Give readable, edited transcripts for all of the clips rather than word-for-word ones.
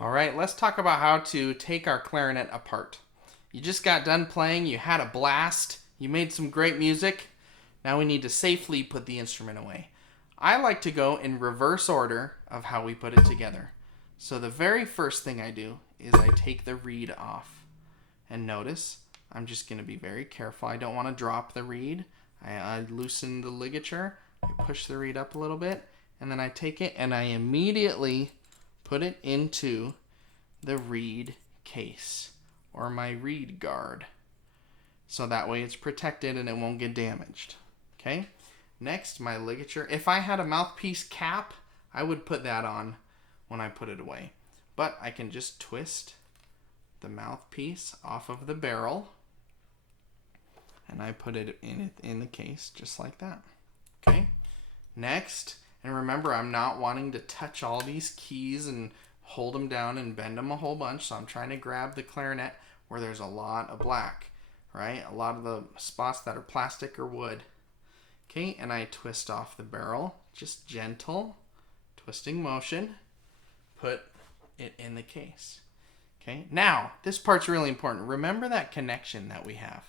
All right, let's talk about how to take our clarinet apart. You just got done playing, you had a blast, you made some great music. Now we need to safely put the instrument away. I like to go in reverse order of how we put it together. So the very first thing I do is I take the reed off. And notice, I'm just going to be very careful. I don't want to drop the reed. I loosen the ligature, I push the reed up a little bit, and then I take it and I immediately put it into the reed case or my reed guard. So that way it's protected and it won't get damaged. Okay? Next, my ligature. If I had a mouthpiece cap, I would put that on when I put it away. But I can just twist the mouthpiece off of the barrel and I put it in the case just like that. Okay? Next, and remember, I'm not wanting to touch all these keys and hold them down and bend them a whole bunch, so I'm trying to grab the clarinet where there's a lot of black, right? A lot of the spots that are plastic or wood. Okay, and I twist off the barrel, just gentle twisting motion, put it in the case. Okay, now this part's really important. Remember that connection that we have,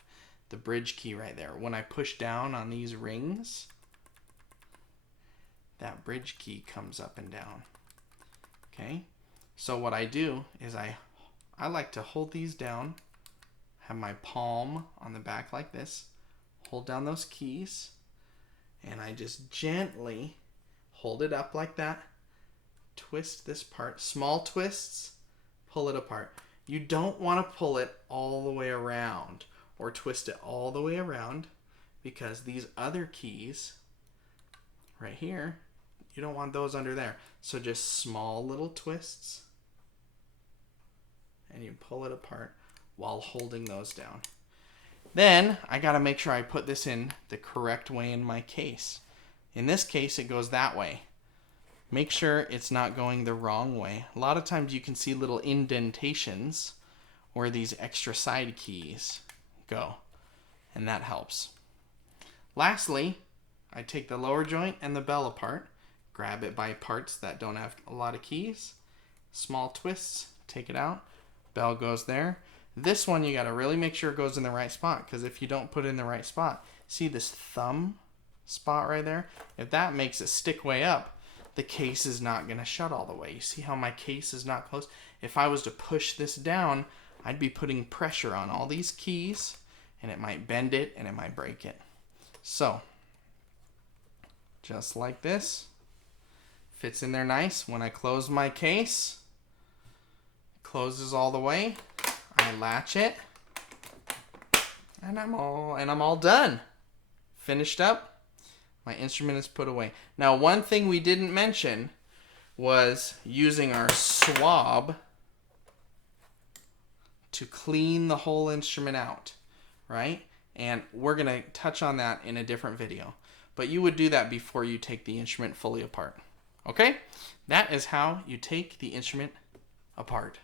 the bridge key right there. When I push down on these rings, that bridge key comes up and down. Okay, so what I do is I like to hold these down, have my palm on the back like this, hold down those keys, and I just gently hold it up like that, twist this part, small twists, pull it apart. You don't want to pull it all the way around or twist it all the way around, because these other keys right here, you don't want those under there. So just small little twists and you pull it apart while holding those down. Then I got to make sure I put this in the correct way in my case. In this case, it goes that way. Make sure it's not going the wrong way. A lot of times you can see little indentations where these extra side keys go, and that helps. Lastly, I take the lower joint and the bell apart, grab it by parts that don't have a lot of keys, small twists, take it out, bell goes there. This one you got to really make sure it goes in the right spot, because if you don't put it in the right spot, see this thumb spot right there? If that makes it stick way up, the case is not going to shut all the way. You see how my case is not closed? If I was to push this down, I'd be putting pressure on all these keys, and it might bend it and it might break it. So, just like this, fits in there nice. When I close my case, it closes all the way. I latch it, and I'm all done. Finished up. My instrument is put away. Now, one thing we didn't mention was using our swab to clean the whole instrument out, right? And we're going to touch on that in a different video. But you would do that before you take the instrument fully apart. Okay? That is how you take the instrument apart.